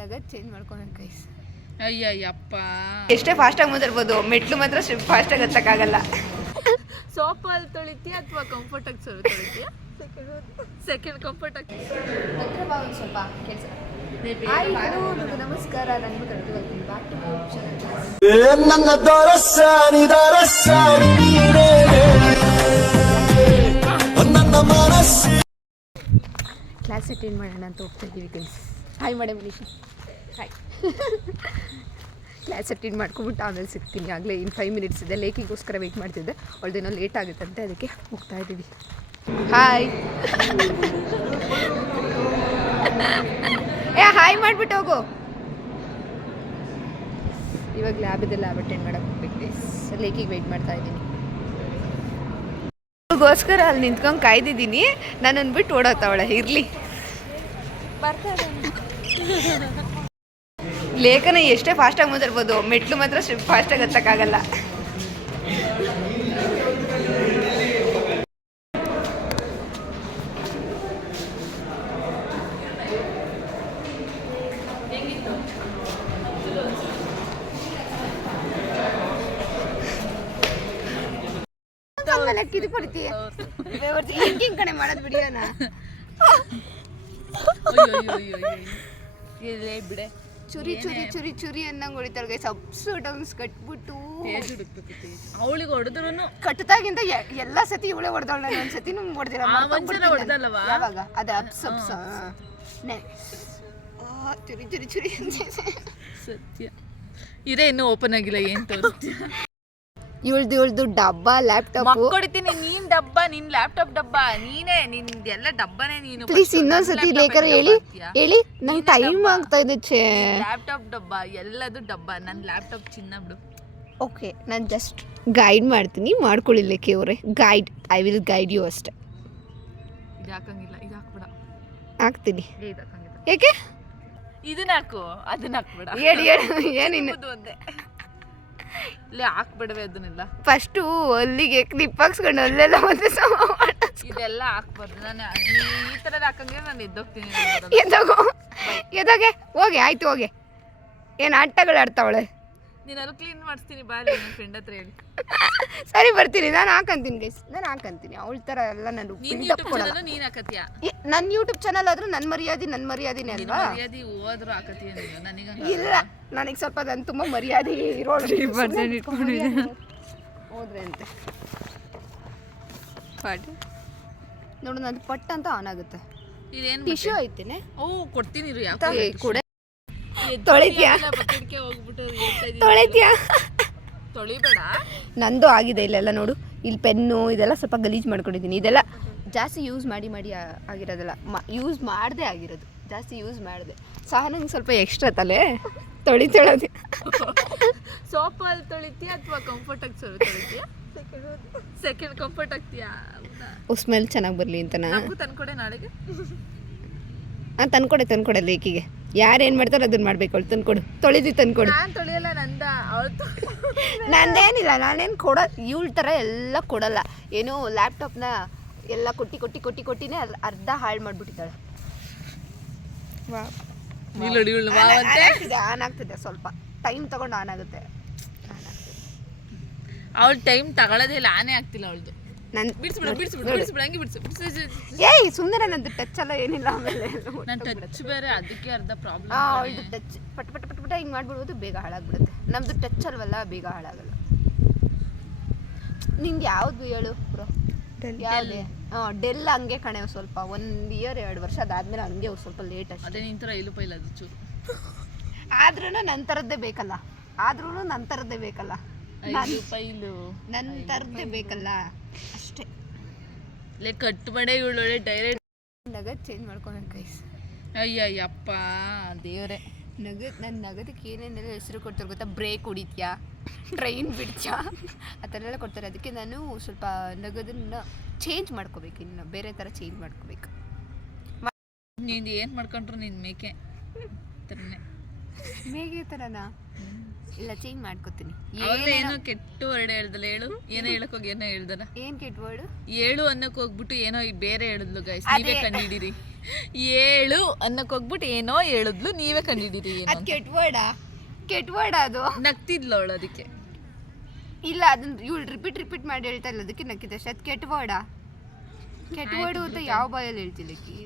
ನಗದು ಚೇಂಜ್ ಮಾಡ್ಕೊಬೇಕು ಗೈಸ್. ಅಯ್ಯಯ್ಯಪ್ಪ, ಎಷ್ಟೇ ಫಾಸ್ಟಾಗಿ ಮಾತಾಡ್ಬೋದು, ಮೆಟ್ಲು ಮಾತ್ರ ಫಾಸ್ಟಾಗಿ ಹತ್ತಕ್ಕಾಗಲ್ಲ. ಸೋಪಲ್ಲಿ ತೊಳಿತೀಯ ಅಥವಾ ಕಂಫರ್ಟಾಗಿ ತೊಳಿತೀಯ? ಸೆಕೆಂಡ್ ಕಂಫರ್ಟಾಗಿ ಸ್ವಲ್ಪ ಕೆಲಸ. ನಮಸ್ಕಾರ, ನನಗೂ welcome back to my channel. Class attend ಮಾಡೋಣ ಅಂತ ಹೋಗ್ತಾ ಇದ್ದೀವಿ guys. Hi madam Nishi. Hi. Class attend ಮಾಡ್ಕೊಬಿಟ್ಟು ಆಮೇಲೆ ಸಿಗ್ತೀನಿ. ಆಗಲೇ ಇನ್ನು 5 ಮಿನಿಟ್ಸ್ ಇದೆ. ಲೇಕಿಗೋಸ್ಕರ ವೆಯ್ಟ್ ಮಾಡ್ತಿದ್ದೆ. ಅವಳದೇನೋ ಲೇಟ್ ಆಗುತ್ತಂತೆ, ಅದಕ್ಕೆ ಹೋಗ್ತಾ ಇದ್ದೀವಿ. ಹಾಯ್. ಹಾಯ್ ಮಾಡಿಬಿಟ್ಟು ಹೋಗು. ಇವಾಗ ಲ್ಯಾಬ್ ಅಟೆಂಡ್ ಮಾಡೋಕೆ ಹೋಗ್ಬೇಕು ಗೈಸ್. ಲೇಕಿಗೆ ವೆಯ್ಟ್ ಮಾಡ್ತಾ ಇದ್ದೀನಿ. ಗೋಸ್ಕರ ಅಲ್ಲಿ ನಿಂತ್ಕೊಂಡು ಕಾಯ್ದಿದ್ದೀನಿ. ನಾನು ಬಿಟ್ಟು ಓಡೋತಾವಳೆ. ಇರಲಿ, ಲೇಖನ ಎಷ್ಟೇ ಫಾಸ್ಟಾಗಿ ಮಾತಾಡ್ಬೋದು, ಮೆಟ್ಲು ಮಾತ್ರ ಫಾಸ್ಟಾಗಿ ಹತ್ತಕ್ಕಾಗಲ್ಲ. ಕಿದು ಕೊಡ್ತೀಯ ಹಿಂಗಿಂಗ್ ಕಣೆ ಮಾಡೋದು ಬಿಡಿಯೋಣ. ಬಿಡೆ ಚುರಿ ಚುರಿ ಚುರಿ ಚುರಿ ಅನ್ನಂಗೆ ಹೊಡಿತಾರೆ ಗೈಸ್. ಅಪ್ಸ್ ಡೌನ್ಸ್ ಕಟ್ಬಿಟ್ಟು ಅವಳಿಗೆ ಹೊಡೆದ್ರು ಕಟ್ಟದಾಗಿಂತ ಎಲ್ಲ ಸತಿ ಇವಳೆ ಹೊಡೆದವಳ. ನಾನು ಒಂದ್ಸತಿ ಹೊಡೆದಿಲ್ಲ. ಯಾವಾಗ ಅದು ಅಪ್ಸ್ ಅಪ್ಸ್ ಚುರಿ ಚುರಿ ಚುರಿ ಸತ್ಯ. ಇದೇ ಇನ್ನೂ ಓಪನ್ ಆಗಿಲ್ಲ. ಏನ್ ತೋರಿಸ್ತೀಯ? ಇವಳ್ದು ಡಬ್ಬ ಲ್ಯಾಪ್ಟಾಪ್ ಕೊಡ್ತೀನಿ. ನೀನ್ ಡಬ್ಬ, ನಿನ್ ಲ್ಯಾಪ್ಟಾಪ್ ಡಬ್ಬ ನೀನೇ. ನಿಂದೆಲ್ಲ ಡಬ್ಬನೇ ನೀನು. ಪ್ಲೀಸ್ ಇನ್ನೊಂದ್ಸತಿ ಲೇಖರ ಹೇಳಿ ನಂಗೆ ಟೈಮ್ ಆಗ್ತಾ ಇದೆ. ಲ್ಯಾಪ್ಟಾಪ್ ಡಬ್ಬ, ಎಲ್ಲದು ಡಬ್ಬ. ನನ್ನ ಲ್ಯಾಪ್ಟಾಪ್ ಚಿನ್ನ ಬಿಡು. ಓಕೆ, ನಾನು ಜಸ್ಟ್ ಗೈಡ್ ಮಾಡ್ತೀನಿ, ಮಾಡ್ಕೊಳ್ಳಿ ಲೇಖೆ ಅವರೇ. Guide, I will guide you ಅಷ್ಟೇ. ಇದು ಹಾಕಂಗಿಲ್ಲ, ಇದು ಹಾಕ್ಬೇಡ. ಹಾಕ್ತೀನಿ. ಇದು ಹಾಕಂಗಿಲ್ಲ. ಯಾಕೆ? ಇದನ್ನ ಹಾಕು, ಅದನ್ನ ಹಾಕ್ಬೇಡ. ಹೇಳಿ ಏನಿನ್ನು ಒಂದೇ ಇಲ್ಲಿ ಹಾಕ್ಬಿಡವೆ. ಅದನ್ನೆಲ್ಲ ಫಸ್ಟು ಅಲ್ಲಿಗೆ ಕ್ಲಿಪ್ ಹಾಕ್ಸ್ಕೊಂಡು ಅಲ್ಲೆಲ್ಲ ಮತ್ತೆ ಇದೆಲ್ಲ ಹಾಕ್ಬಾರ್ದು. ನಾನು ಈ ಥರದ ಹಾಕಂಗಿಲ್ಲ. ನಾನು ಎದ್ದೋಗ್ತೀನಿ. ಎದೋಗೆ ಹೋಗಿ. ಆಯ್ತು ಹೋಗಿ. ಏನು ಆಟಗಳು ಆಡ್ತಾವಳೆ. ನೀನು ಅಲ್ಲಿ ಕ್ಲೀನ್ ಮಾಡಿಸ್ತೀನಿ ಬಾರಿ. ನನ್ನ ಫ್ರೆಂಡ್ ಹತ್ರ ಹೇಳಿ. ಸರಿ ಬರ್ತೀನಿ. ನಾನು ಹಾಕಂತೀನಿ ಗೈಸ್, ನಾನು ಹಾಕಂತೀನಿ. ಅವಳ ಥರ ಎಲ್ಲ ನಾನು ನೀನು ಹಾಕತ್ತೀಯ. ನನ್ನ ಯೂಟ್ಯೂಬ್ ಚಾನಲ್ ಆದ್ರೂ ನನ್ನ ಮರ್ಯಾದಿನೇ ಅಲ್ವಾ? ಮರ್ಯಾದೆ ಹೋದ್ರು ಹಾಕತ್ತೀಯ ನೀನು. ನನಗೆ ಇಲ್ಲ, ನನಗೆ ಸ್ವಲ್ಪ ನಾನು ತುಂಬ ಮರ್ಯಾದೆ ಇರೋಳು. ಹೋದ್ರೆ ಅಂತೆ ಪಟ್ ನೋಡು, ನನ್ನ ಪಟ್ ಅಂತ ಆನ್ ಆಗುತ್ತೆ. ಇದೇನು ಟಿಶ್ಯೂ ಐತೇನೆ? ಓ ಕೊಡ್ತೀನಿ. ಕೂಡ ತೊಳಿತೀಯಾ? ತೊಳಿಬೇಡ. ನಂದು ಆಗಿದೆ ಇಲ್ಲೆಲ್ಲ ನೋಡು. ಇಲ್ಲಿ ಪೆನ್ನು ಇದೆಲ್ಲ ಸ್ವಲ್ಪ ಗಲೀಜು ಮಾಡ್ಕೊಂಡಿದ್ದೀನಿ. ಇದೆಲ್ಲ ಜಾಸ್ತಿ ಯೂಸ್ ಮಾಡಿ ಆಗಿರೋದಲ್ಲ, ಯೂಸ್ ಮಾಡದೆ ಆಗಿರೋದು. ಜಾಸ್ತಿ ಯೂಸ್ ಮಾಡಿದೆ. ಸಹನಂಗೆ ಸ್ವಲ್ಪ ಎಕ್ಸ್ಟ್ರಾ ತಲೆ ತೊಳಿತೇಳೋದು. ಸೋಪಲ್ಲಿ ತೊಳಿತೀಯ ಅಥವಾ ಕಂಫರ್ಟಾಗಿ ತೊಳಿತೀಯ? ಸೆಕೆಂಡ್ ಕಂಫರ್ಟ್ ಆಗ್ತೀಯಾ? ಸ್ಮೆಲ್ ಚೆನ್ನಾಗಿ ಬರಲಿ ಅಂತ ನಾನು ತಂದ್ಕೊಡೆ ನಾಳೆಗೆ. ತಂದ್ಕೊಡೆ ಲೇಕಿಗೆ. ಯಾರೇನು ಮಾಡ್ತಾರೆ ಅದನ್ನ ಮಾಡ್ಬೇಕು. ಅವಳು ತಂದ್ಕೊಡು. ತಂದ್ಕೊಡು. ನಾನು ತೊಳೆಯಲ್ಲ. ನಂದೇನಿಲ್ಲ. ನಾನೇನು ಇವಳ ಥರ ಎಲ್ಲ ಕೊಡಲ್ಲ. ಏನೋ ಲ್ಯಾಪ್ಟಾಪ್ನ ಎಲ್ಲ ಕೊಟ್ಟಿನೇ ಅರ್ಧ ಹಾಳು ಮಾಡಿಬಿಟ್ಟಿದ್ದಾಳೆ. ಆನ್ ಆಗ್ತಿದೆ. ಸ್ವಲ್ಪ ಟೈಮ್ ತಗೊಂಡು ಆನ್ ಆಗುತ್ತೆ. ಅವಳು ಟೈಮ್ ತಗೊಳ್ಳೋದೇ ಇಲ್ಲ. ಆನೇ ಆಗ್ತಿಲ್ಲ ಅವಳದು. ಏಯ್ ಸುಮ್ಮನೆ ನಂದು ಟಚ್ ಎಲ್ಲ ಏನಿಲ್ಲ. ಆಮೇಲೆ ನನ್ನ ಟಚ್ ಬೇರೆ, ಅದಕ್ಕೆ ಅರ್ಧ ಪ್ರಾಬ್ಲಮ್. ಇದು ಟಚ್ ಪಟ್ ಪಟ್ ಪಟ್ ಪಟ ಹಿಂಗೆ ಮಾಡ್ಬಿಡ್ಬೋದು, ಬೇಗ ಹಾಳಾಗ್ಬಿಡುತ್ತೆ. ನಮ್ದು ಟಚ್ ಅಲ್ವಲ್ಲ, ಬೇಗ ಹಾಳಾಗಲ್ಲ. ನಿಂಗೆ ಯಾವುದು ಹೇಳು ಬ್ರೋ? ಯಾವುದೇ? ಡೆಲ್ ಹಂಗೆ ಕಣೆ. ಸ್ವಲ್ಪ 1 ಇಯರ್ 2 ವರ್ಷ ಅದಾದ್ಮೇಲೆ ಹಂಗೆ ಸ್ವಲ್ಪ ಲೇಟ್ ಅಷ್ಟೇ. ಅದೇ ನಿಂತರ ಇಲು ಪೈಲ ಅದು ಚೂರು. ಆದ್ರೂ ನಂತರದ್ದೇ ಬೇಕಲ್ಲ. ನಂತರದ್ದೇ ಬೇಕಲ್ಲ ಅಷ್ಟೇ. ಕಟ್ ಮಾಡೇ ಇವಳು ಡೈರೆಕ್ಟ್ ನಗದು ಚೇಂಜ್ ಮಾಡ್ಕೊಬೇಕು ಗೈಸ್. ಅಯ್ಯಯ್ಯಪ್ಪ ದೇವರೇ. ನನ್ನ ನಗದಕ್ಕೆ ಏನೇನೆಲ್ಲ ಹೆಸರು ಕೊಡ್ತಾರೆ ಗೊತ್ತಾ? ಬ್ರೇಕ್ ಹೊಡಿತ್ಯಾ, ಟ್ರೈನ್ ಬಿಡ್ತ್ಯಾ, ಆ ಥರ ಎಲ್ಲ ಕೊಡ್ತಾರೆ. ಅದಕ್ಕೆ ನಾನು ಸ್ವಲ್ಪ ನಗದನ್ನು ಚೇಂಜ್ ಮಾಡ್ಕೋಬೇಕು. ಇನ್ನು ಬೇರೆ ಥರ ಚೇಂಜ್ ಮಾಡ್ಕೋಬೇಕು. ನೀನು ಏನು ಮಾಡ್ಕೊಂಡ್ರು ನಿನ್ನ ಮೇಕೆ ಥರನೇ ಮೇಘೆ ಥರನಾ? ಇಲ್ಲ ಚೇಂಜ್ ಮಾಡ್ಕೊತೀನಿ. ಅವಾಗಲೇ ಏನೋ ಕೆಟ್ಟ ವರ್ಡ್ ಹೇಳ್ದಲ್ಲ, ಹೇಳು. ಏನೋ ಹೇಳಕ್ ಹೋಗಿ ಏನೋ ಹೇಳ್ದಲ್ಲ. ಏನ್ ಕೆಟ್ಟ ವರ್ಡ್? ಏಳು ಅನ್ನಕ್ ಹೋಗ್ಬಿಟ್ಟು ಏನೋ ಬೇರೆ ಹೇಳಿದ್ಲು ಗೈಸ್, ನೀವೇ ಕಂಡಿಡಿರಿ. ಏಳು ಅನ್ನಕ್ ಹೋಗ್ಬಿಟ್ಟು ಏನೋ ಹೇಳಿದ್ಲು, ನೀವೇ ಕಂಡಿಡಿರಿ. ಅದು ಕೆಟ್ಟ ವರ್ಡಾ? ಕೆಟ್ಟ ವರ್ಡ್ ಅದು. ನಗ್ತಿದ್ಲು ಅವಳು ಅದಕ್ಕೆ. ಇಲ್ಲ ಅದನ್ನ ಇವಳು ರಿಪೀಟ್ ಮಾಡಿ ಹೇಳ್ತಾ ಇಲ್ಲ, ಅದಕ್ಕೆ ನಕ್ಕಿದೆ ಅಷ್ಟೇ. ಅದು ಕೆಟ್ಟ ವರ್ಡಾ? ಕೆಟ್ಟ ವರ್ಡು ಅಂತ ಯಾವ ಬಾಯಲ್ಲಿ ಹೇಳ್ತಿಲ್ಲಕ್ಕಿ?